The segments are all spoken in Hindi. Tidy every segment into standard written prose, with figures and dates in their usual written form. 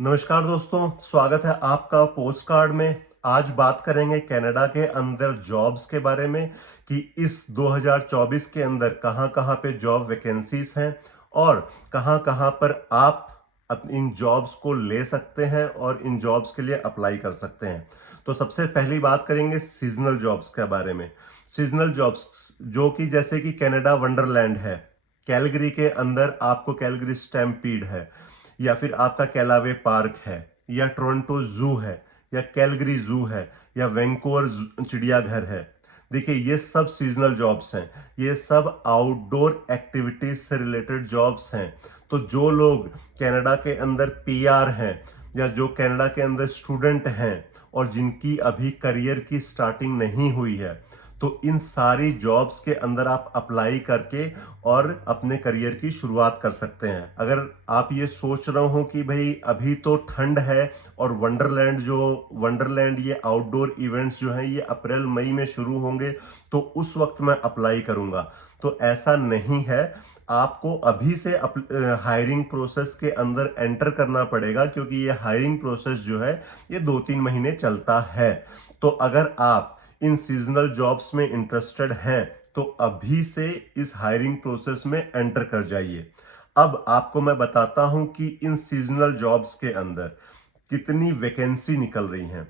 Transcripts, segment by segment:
नमस्कार दोस्तों, स्वागत है आपका पोस्ट कार्ड में। आज बात करेंगे कनाडा के अंदर जॉब्स के बारे में कि इस 2024 के अंदर कहां कहां पे जॉब वैकेंसीज हैं और कहां कहां पर आप इन जॉब्स को ले सकते हैं और इन जॉब्स के लिए अप्लाई कर सकते हैं। तो सबसे पहली बात करेंगे सीजनल जॉब्स के बारे में। सीजनल जॉब्स जो कि जैसे कि कनाडा वंडरलैंड है, कैलगरी के अंदर आपको कैलगरी स्टैम्पीड है, या फिर आपका कैलावे पार्क है, या टोरंटो जू है, या कैलगरी जू है, या वैंकूवर चिड़ियाघर है। देखिए, ये सब सीजनल जॉब्स हैं, ये सब आउटडोर एक्टिविटीज से रिलेटेड जॉब्स हैं। तो जो लोग कनाडा के अंदर पीआर हैं या जो कनाडा के अंदर स्टूडेंट हैं और जिनकी अभी करियर की स्टार्टिंग नहीं हुई है, तो इन सारी जॉब्स के अंदर आप अप्लाई करके और अपने करियर की शुरुआत कर सकते हैं। अगर आप ये सोच रहे हो कि भाई अभी तो ठंड है और वंडरलैंड ये आउटडोर इवेंट्स जो हैं ये अप्रैल मई में शुरू होंगे, तो उस वक्त मैं अप्लाई करूंगा, तो ऐसा नहीं है। आपको अभी से हायरिंग प्रोसेस के अंदर एंटर करना पड़ेगा, क्योंकि ये हायरिंग प्रोसेस जो है ये 2-3 महीने चलता है। तो अगर आप इन सीजनल जॉब्स में इंटरेस्टेड हैं तो अभी से इस हायरिंग प्रोसेस में एंटर कर जाइए। अब आपको मैं बताता हूं कि इन सीजनल जॉब्स के अंदर कितनी वैकेंसी निकल रही हैं।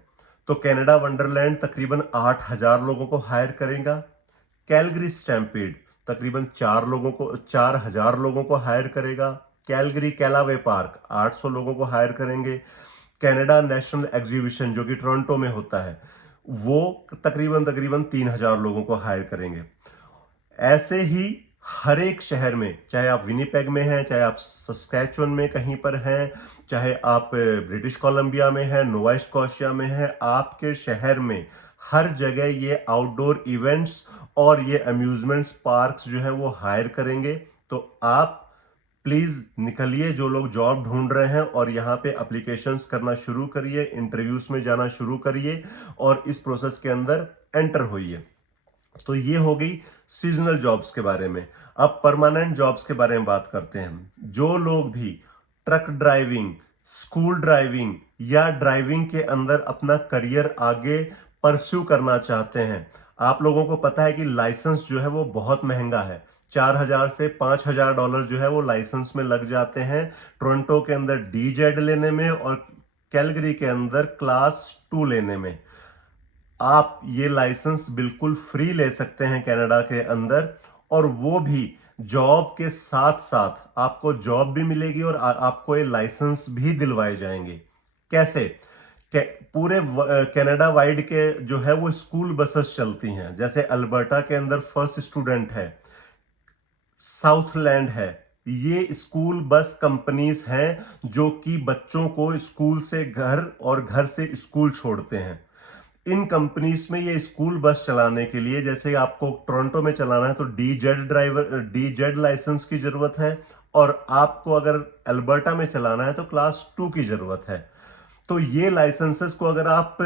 तो कनाडा वंडरलैंड तकरीबन 8,000 लोगों को हायर करेगा। कैलगरी स्टैम्पीड तकरीबन 4,000 लोगों को हायर करेगा। कैलगरी कैलावे पार्क 800 लोगों को हायर करेंगे। कनाडा नेशनल एग्जीबिशन जो कि टोरंटो में होता है, वो तकरीबन तकरीबन 3,000 लोगों को हायर करेंगे। ऐसे ही हर एक शहर में, चाहे आप विनीपेग में हैं, चाहे आप सस्कैचुअन में कहीं पर हैं, चाहे आप ब्रिटिश कोलंबिया में हैं, नोवा स्कॉशिया में हैं, आपके शहर में हर जगह ये आउटडोर इवेंट्स और ये अम्यूजमेंट्स पार्क्स जो है वो हायर करेंगे। तो आप प्लीज निकलिए, जो लोग जॉब ढूंढ रहे हैं, और यहाँ पे एप्लीकेशंस करना शुरू करिए, इंटरव्यूज में जाना शुरू करिए और इस प्रोसेस के अंदर एंटर होइए। तो ये हो गई सीजनल जॉब्स के बारे में। अब परमानेंट जॉब्स के बारे में बात करते हैं। जो लोग भी ट्रक ड्राइविंग, स्कूल ड्राइविंग या ड्राइविंग के अंदर अपना करियर आगे परस्यू करना चाहते हैं, आप लोगों को पता है कि लाइसेंस जो है वो बहुत महंगा है। 4,000 से $5,000 जो है वो लाइसेंस में लग जाते हैं। टोरंटो के अंदर डीजेड लेने में और कैलगरी के अंदर क्लास 2 लेने में। आप ये लाइसेंस बिल्कुल फ्री ले सकते हैं कनाडा के अंदर, और वो भी जॉब के साथ साथ आपको जॉब भी मिलेगी और आपको ये लाइसेंस भी दिलवाए जाएंगे। कैसे? पूरे कनाडा वाइड के जो है वो स्कूल बसेस चलती हैं। जैसे अल्बर्टा के अंदर फर्स्ट स्टूडेंट है, साउथलैंड है, ये स्कूल बस कंपनीज हैं जो कि बच्चों को स्कूल से घर और घर से स्कूल छोड़ते हैं। इन कंपनीज में ये स्कूल बस चलाने के लिए, जैसे आपको टोरंटो में चलाना है तो डीजेड लाइसेंस की जरूरत है, और आपको अगर अल्बर्टा में चलाना है तो क्लास 2 की जरूरत है। तो ये लाइसेंसेस को अगर आप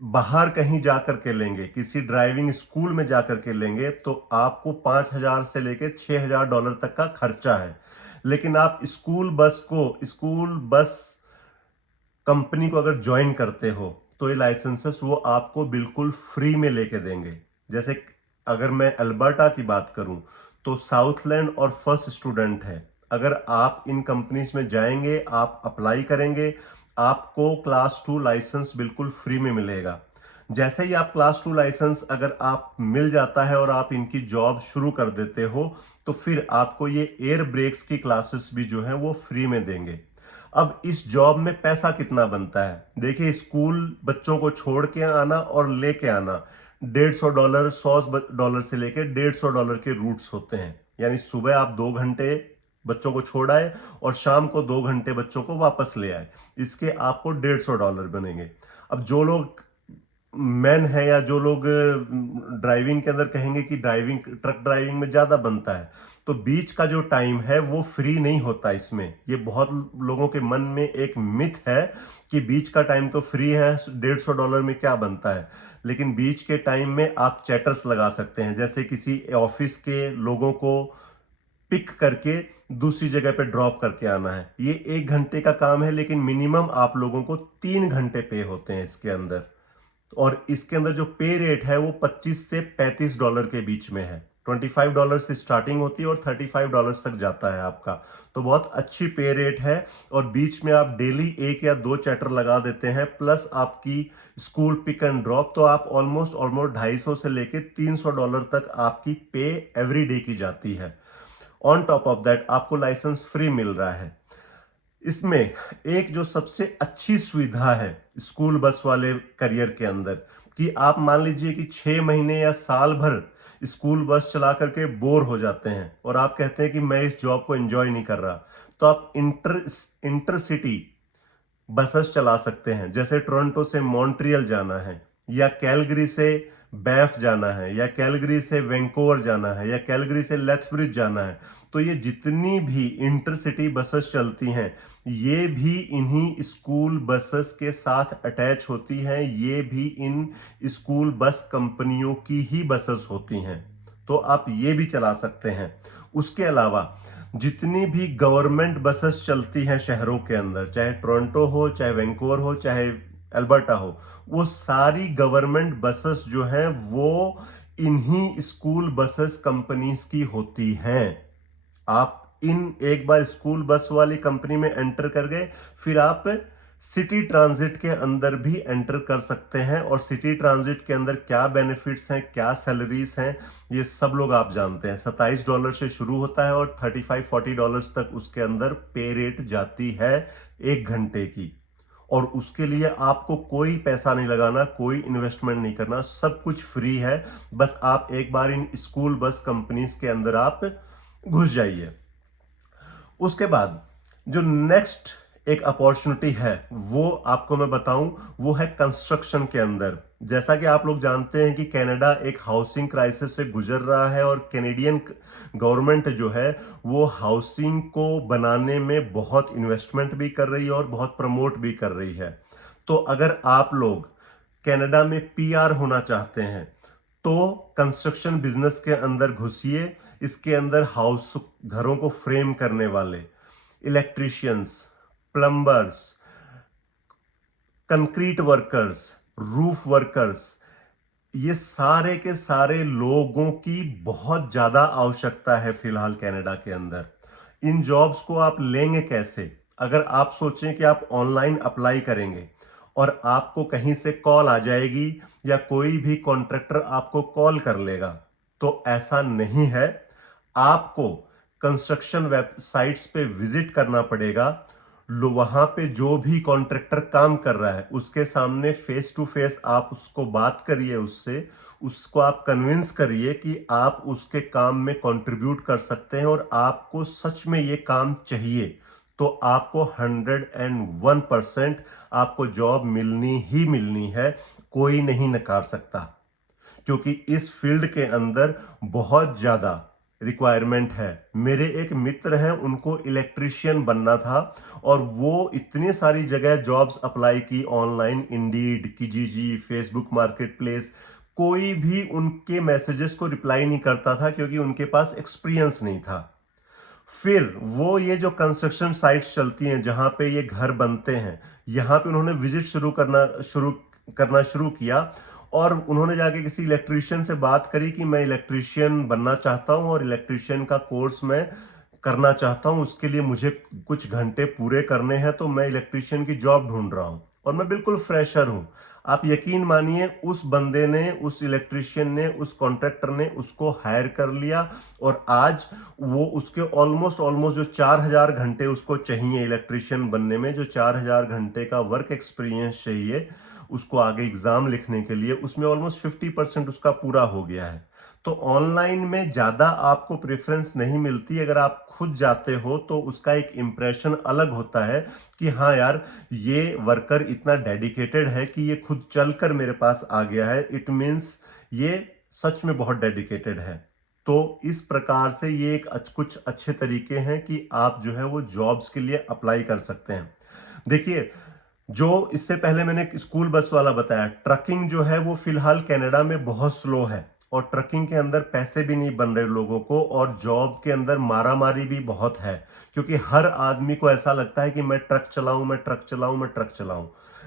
बाहर कहीं जाकर के लेंगे, किसी ड्राइविंग स्कूल में जाकर के लेंगे, तो आपको 5,000 से लेकर $6,000 तक का खर्चा है। लेकिन आप स्कूल बस कंपनी को अगर ज्वाइन करते हो तो ये लाइसेंसेस वो आपको बिल्कुल फ्री में लेके देंगे। जैसे अगर मैं अल्बर्टा की बात करूं तो साउथलैंड और फर्स्ट स्टूडेंट है। अगर आप इन कंपनीज में जाएंगे, आप अप्लाई करेंगे, आपको क्लास 2 लाइसेंस बिल्कुल फ्री में मिलेगा। जैसे ही आप क्लास 2 लाइसेंस अगर आप मिल जाता है और आप इनकी जॉब शुरू कर देते हो, तो फिर आपको ये एयर ब्रेक्स की क्लासेस भी जो है वो फ्री में देंगे। अब इस जॉब में पैसा कितना बनता है? देखिए, स्कूल बच्चों को छोड़ के आना और लेके आना $150, $100 से लेके $150 के रूट्स होते हैं। यानी सुबह आप 2 घंटे बच्चों को छोड़ आए और शाम को 2 घंटे बच्चों को वापस ले आए, इसके आपको $150 बनेंगे। अब जो लोग मैन है या जो लोग ड्राइविंग के अंदर कहेंगे कि ट्रक ड्राइविंग में ज्यादा बनता है, तो बीच का जो टाइम है वो फ्री नहीं होता। इसमें ये बहुत लोगों के मन में एक मिथ है कि बीच का टाइम तो फ्री है, $150 में क्या बनता है। लेकिन बीच के टाइम में आप चैटर्स लगा सकते हैं, जैसे किसी ऑफिस के लोगों को पिक करके दूसरी जगह पे ड्रॉप करके आना है। ये 1 घंटे का काम है, लेकिन मिनिमम आप लोगों को 3 घंटे पे होते हैं इसके अंदर। और इसके अंदर जो पे रेट है वो 25 से $35 के बीच में है। $25 से स्टार्टिंग होती है और $35 तक जाता है आपका। तो बहुत अच्छी पे रेट है। और बीच में आप डेली 1 या 2 चैप्टर लगा देते हैं, प्लस आपकी स्कूल पिक एंड ड्रॉप, तो आप ऑलमोस्ट ऑलमोस्ट 250 से लेके $300 तक आपकी पे एवरी डे की जाती है। ऑन टॉप ऑफ दैट आपको लाइसेंस फ्री मिल रहा है। इसमें एक जो सबसे अच्छी सुविधा है स्कूल बस वाले करियर के अंदर, कि आप मान लीजिए कि 6 महीने या साल भर स्कूल बस चला करके बोर हो जाते हैं और आप कहते हैं कि मैं इस जॉब को एंजॉय नहीं कर रहा, तो आप इंटरसिटी बसेस चला सकते हैं। जैसे टोरंटो से मॉन्ट्रियल जाना है, या कैलगरी से बैंफ जाना है, या कैलगरी से वैंकूवर जाना है, या कैलगरी से लेथब्रिज जाना है, तो ये जितनी भी इंटरसिटी बसेस चलती हैं ये भी इन्हीं स्कूल बसेस के साथ अटैच होती हैं। ये भी इन स्कूल बस कंपनियों की ही बसेस होती हैं, तो आप ये भी चला सकते हैं। उसके अलावा जितनी भी गवर्नमेंट बसेस चलती हैं शहरों के अंदर, चाहे टोरंटो हो, चाहे वैंकूवर हो, चाहे अल्बर्टा हो, वो सारी गवर्नमेंट बसेस जो हैं वो इन्हीं स्कूल बसेस कंपनीज की होती हैं। आप एक बार स्कूल बस वाली कंपनी में एंटर कर गए, फिर आप सिटी ट्रांजिट के अंदर भी एंटर कर सकते हैं। और सिटी ट्रांजिट के अंदर क्या बेनिफिट्स हैं, क्या सैलरीज हैं, ये सब लोग आप जानते हैं। $27 से शुरू होता है और $35-40 तक उसके अंदर पे रेट जाती है 1 घंटे की। और उसके लिए आपको कोई पैसा नहीं लगाना, कोई इन्वेस्टमेंट नहीं करना, सब कुछ फ्री है। बस आप एक बार इन स्कूल बस कंपनीज के अंदर आप घुस जाइए। उसके बाद जो नेक्स्ट एक अपॉर्चुनिटी है वो आपको मैं बताऊं, वो है कंस्ट्रक्शन के अंदर। जैसा कि आप लोग जानते हैं कि कनाडा एक हाउसिंग क्राइसिस से गुजर रहा है और कैनेडियन गवर्नमेंट जो है वो हाउसिंग को बनाने में बहुत इन्वेस्टमेंट भी कर रही है और बहुत प्रमोट भी कर रही है। तो अगर आप लोग कनाडा में पीआर होना चाहते हैं तो कंस्ट्रक्शन बिजनेस के अंदर घुसिए। इसके अंदर हाउस घरों को फ्रेम करने वाले, electricians, plumbers, concrete workers, roof workers, ये सारे के सारे लोगों की बहुत ज्यादा आवश्यकता है फिलहाल कनाडा के अंदर। इन जॉब्स को आप लेंगे कैसे? अगर आप सोचें कि आप ऑनलाइन अप्लाई करेंगे और आपको कहीं से कॉल आ जाएगी या कोई भी कॉन्ट्रैक्टर आपको कॉल कर लेगा, तो ऐसा नहीं है। आपको कंस्ट्रक्शन वेबसाइट्स पे विजिट करना पड़ेगा। वहां पे जो भी कॉन्ट्रैक्टर काम कर रहा है उसके सामने फेस टू फेस आप उसको बात करिए, उसको आप कन्विंस करिए कि आप उसके काम में कंट्रीब्यूट कर सकते हैं और आपको सच में ये काम चाहिए, तो आपको 101% आपको जॉब मिलनी ही मिलनी है। कोई नहीं नकार सकता, क्योंकि इस फील्ड के अंदर बहुत ज्यादा रिक्वायरमेंट है। मेरे एक मित्र हैं, उनको इलेक्ट्रिशियन बनना था और वो इतनी सारी जगह जॉब्स अप्लाई की online, Indeed, Kijiji, Facebook marketplace, कोई भी उनके मैसेजेस को रिप्लाई नहीं करता था क्योंकि उनके पास एक्सपीरियंस नहीं था। फिर वो ये जो कंस्ट्रक्शन साइट्स चलती हैं जहां पे ये घर बनते हैं, यहां पे उन्होंने विजिट शुरू किया और उन्होंने जाके किसी इलेक्ट्रिशियन से बात करी कि मैं इलेक्ट्रिशियन बनना चाहता हूं और इलेक्ट्रिशियन का कोर्स मैं करना चाहता हूं, उसके लिए मुझे कुछ घंटे पूरे करने हैं, तो मैं इलेक्ट्रिशियन की जॉब ढूंढ रहा हूं और मैं बिल्कुल फ्रेशर हूं। आप यकीन मानिए, उस बंदे ने, उस इलेक्ट्रिशियन ने, उस कॉन्ट्रैक्टर ने उसको हायर कर लिया और आज वो उसके ऑलमोस्ट ऑलमोस्ट जो 4000 घंटे उसको चाहिए इलेक्ट्रिशियन बनने में, जो 4000 घंटे का वर्क एक्सपीरियंस चाहिए उसको आगे एग्जाम लिखने के लिए, उसमें ऑलमोस्ट 50% उसका पूरा हो गया है। तो ऑनलाइन में ज्यादा आपको प्रेफरेंस नहीं मिलती। अगर आप खुद जाते हो तो उसका एक इंप्रेशन अलग होता है कि हाँ यार, ये वर्कर इतना डेडिकेटेड है कि ये खुद चलकर मेरे पास आ गया है, इट मीन्स ये सच में बहुत डेडिकेटेड है। तो इस प्रकार से ये कुछ अच्छे तरीके हैं कि आप जो है वो जॉब्स के लिए अप्लाई कर सकते हैं। देखिए, जो इससे पहले मैंने स्कूल बस वाला बताया, ट्रकिंग जो है वो फिलहाल कनाडा में बहुत स्लो है और ट्रकिंग के अंदर पैसे भी नहीं बन रहे लोगों को, और जॉब के अंदर मारामारी भी बहुत है, क्योंकि हर आदमी को ऐसा लगता है कि मैं ट्रक चलाऊं, मैं ट्रक चलाऊं, मैं ट्रक चलाऊं।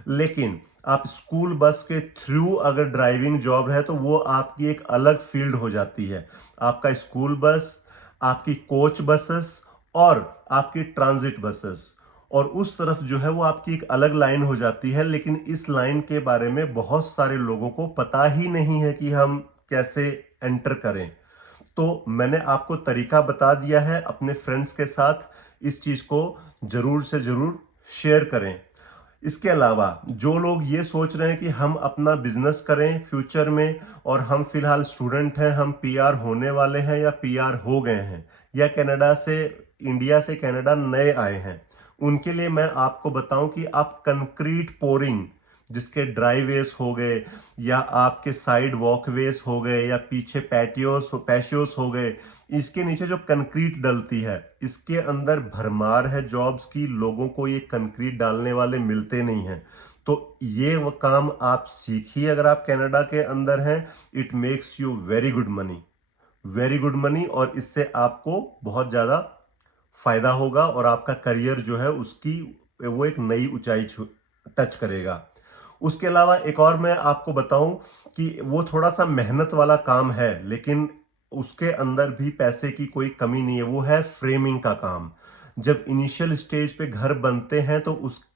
लेकिन आप स्कूल बस के थ्रू अगर ड्राइविंग जॉब है तो वो आपकी एक अलग फील्ड हो जाती है। आपका स्कूल बस, आपकी कोच बसेस और आपकी ट्रांजिट बसेस, और उस तरफ जो है वो आपकी एक अलग लाइन हो जाती है। लेकिन इस लाइन के बारे में बहुत सारे लोगों को पता ही नहीं है कि हम कैसे एंटर करें। तो मैंने आपको तरीका बता दिया है, अपने फ्रेंड्स के साथ इस चीज को जरूर से जरूर शेयर करें। इसके अलावा जो लोग ये सोच रहे हैं कि हम अपना बिजनेस करें फ्यूचर में, और हम फिलहाल स्टूडेंट हैं, हम पीआर होने वाले हैं या पीआर हो गए हैं, या कनाडा से, इंडिया से कनाडा नए आए हैं, उनके लिए मैं आपको बताऊं कि आप कंक्रीट पोरिंग, जिसके ड्राइवेज हो गए या आपके साइड वॉकवेज हो गए या पीछे पैशियोस हो गए, इसके नीचे जो कंक्रीट डलती है, इसके अंदर भरमार है जॉब्स की। लोगों को ये कंक्रीट डालने वाले मिलते नहीं हैं। तो ये वो काम आप सीखिए अगर आप कनाडा के अंदर हैं। It makes you very good money, very good money, और इससे आपको बहुत ज्यादा फायदा होगा और आपका करियर जो है उसकी वो एक नई ऊंचाई टच करेगा। उसके अलावा एक और मैं आपको बताऊं कि वो थोड़ा सा मेहनत वाला काम है, लेकिन उसके अंदर भी पैसे की कोई कमी नहीं है। वो है फ्रेमिंग का काम। जब इनिशियल स्टेज पे घर बनते हैं तो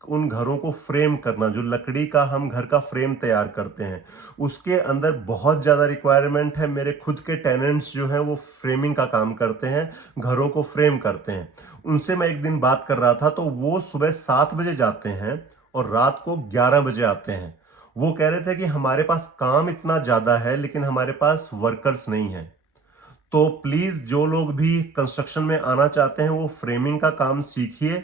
उन घरों को फ्रेम करना, जो लकड़ी का हम घर का फ्रेम तैयार करते हैं, उसके अंदर बहुत ज्यादा रिक्वायरमेंट है। मेरे खुद के टेनेंट्स जो हैं वो फ्रेमिंग का काम करते हैं, घरों को फ्रेम करते हैं। उनसे मैं एक दिन बात कर रहा था, तो वो सुबह 7 बजे जाते हैं और रात को 11 बजे आते हैं। वो कह रहे थे कि हमारे पास काम इतना ज्यादा है लेकिन हमारे पास वर्कर्स नहीं है। तो प्लीज जो लोग भी कंस्ट्रक्शन में आना चाहते हैं वो फ्रेमिंग का काम सीखिए।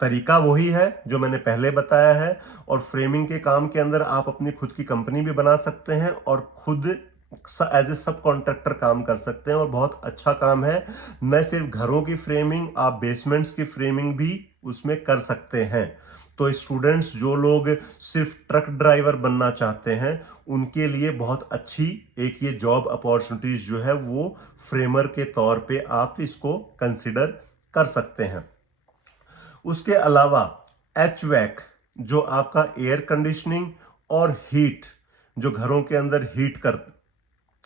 तरीका वही है जो मैंने पहले बताया है, और फ्रेमिंग के काम के अंदर आप अपनी खुद की कंपनी भी बना सकते हैं और खुद एज ए सब कॉन्ट्रैक्टर काम कर सकते हैं, और बहुत अच्छा काम है। न सिर्फ घरों की फ्रेमिंग, आप बेसमेंट्स की फ्रेमिंग भी उसमें कर सकते हैं। तो स्टूडेंट्स जो लोग सिर्फ ट्रक ड्राइवर बनना चाहते हैं, उनके लिए बहुत अच्छी एक ये जॉब अपॉर्चुनिटीज जो है वो फ्रेमर के तौर पे आप इसको कंसिडर कर सकते हैं। उसके अलावा एचवैक, जो आपका एयर कंडीशनिंग और हीट, जो घरों के अंदर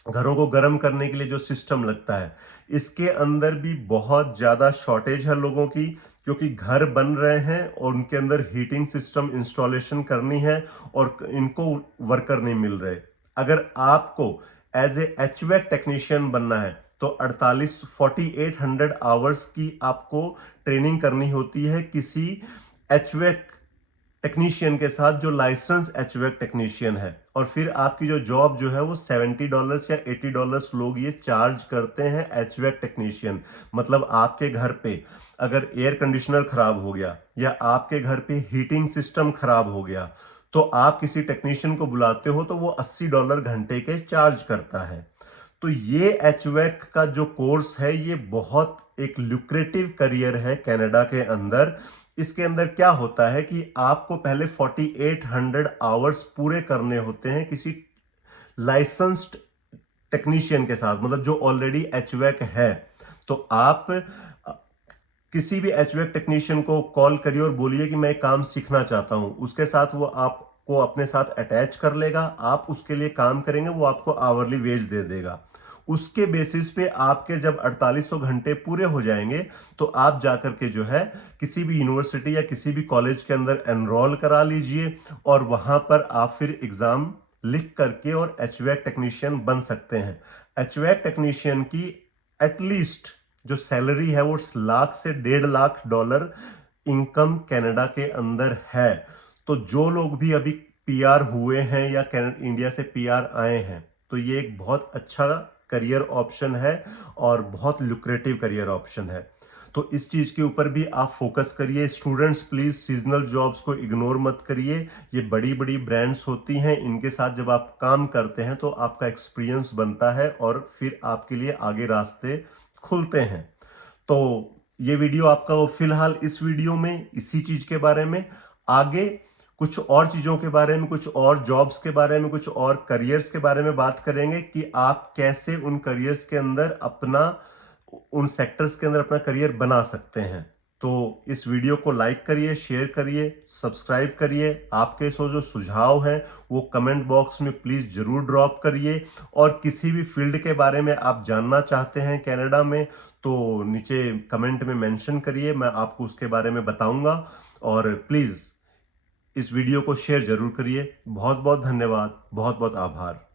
घरों को गर्म करने के लिए जो सिस्टम लगता है, इसके अंदर भी बहुत ज्यादा शॉर्टेज है लोगों की, क्योंकि घर बन रहे हैं और उनके अंदर हीटिंग सिस्टम इंस्टॉलेशन करनी है और इनको वर्कर नहीं मिल रहे। अगर आपको एज ए एचवैक टेक्नीशियन बनना है तो 4800 आवर्स की आपको ट्रेनिंग करनी होती है किसी एचवैक टेक्नीशियन के साथ, जो लाइसेंस एचवैक टेक्नीशियन है। और फिर आपकी जो जॉब जो है वो $70 या $80 लोग ये चार्ज करते हैं एचवैक टेक्नीशियन। मतलब आपके घर पे अगर एयर कंडीशनर खराब हो गया या आपके घर पे हीटिंग सिस्टम खराब हो गया, तो आप किसी टेक्नीशियन को बुलाते हो तो वो $80 घंटे के चार्ज करता है। तो ये एचवैक का जो कोर्स है ये बहुत एक ल्यूक्रेटिव करियर है कनाडा के अंदर। इसके अंदर क्या होता है कि आपको पहले 4800 आवर्स पूरे करने होते हैं किसी लाइसेंस्ड टेक्नीशियन के साथ, मतलब जो ऑलरेडी एचवैक है। तो आप किसी भी एचवैक टेक्नीशियन को कॉल करिए और बोलिए कि मैं काम सीखना चाहता हूं, उसके साथ वो आपको अपने साथ अटैच कर लेगा, आप उसके लिए काम करेंगे, वो आपको आवरली वेज दे देगा। उसके बेसिस पे आपके जब 4800 घंटे पूरे हो जाएंगे तो आप जाकर के जो है किसी भी यूनिवर्सिटी या किसी भी कॉलेज के अंदर एनरोल करा लीजिए, और वहां पर आप फिर एग्जाम लिख करके और एचवैक टेक्नीशियन बन सकते हैं। एचवैक टेक्नीशियन की एटलीस्ट जो सैलरी है वो लाख से $1.5 इनकम कनाडा के अंदर है। तो जो लोग भी अभी पीआर हुए हैं या इंडिया से पीआर आए हैं, तो ये एक बहुत अच्छा करियर ऑप्शन है और बहुत लुक्रेटिव करियर ऑप्शन है। तो इस चीज के ऊपर भी आप फोकस करिए। स्टूडेंट्स प्लीज सीजनल जॉब्स को इग्नोर मत करिए। ये बड़ी बड़ी ब्रांड्स होती हैं, इनके साथ जब आप काम करते हैं तो आपका एक्सपीरियंस बनता है और फिर आपके लिए आगे रास्ते खुलते हैं। तो ये वीडियो आपका वो फिलहाल इस वीडियो में इसी चीज के बारे में। आगे कुछ और चीजों के बारे में, कुछ और जॉब्स के बारे में, कुछ और करियर्स के बारे में बात करेंगे कि आप कैसे उन करियर्स के अंदर अपना, उन सेक्टर्स के अंदर अपना करियर बना सकते हैं। तो इस वीडियो को लाइक करिए, शेयर करिए, सब्सक्राइब करिए। आपके जो सुझाव हैं वो कमेंट बॉक्स में प्लीज जरूर ड्रॉप करिए। और किसी भी फील्ड के बारे में आप जानना चाहते हैं कनाडा में, तो नीचे कमेंट में मेंशन करिए, मैं आपको उसके बारे में बताऊंगा। और प्लीज इस वीडियो को शेयर जरूर करिए। बहुत बहुत धन्यवाद, बहुत बहुत आभार।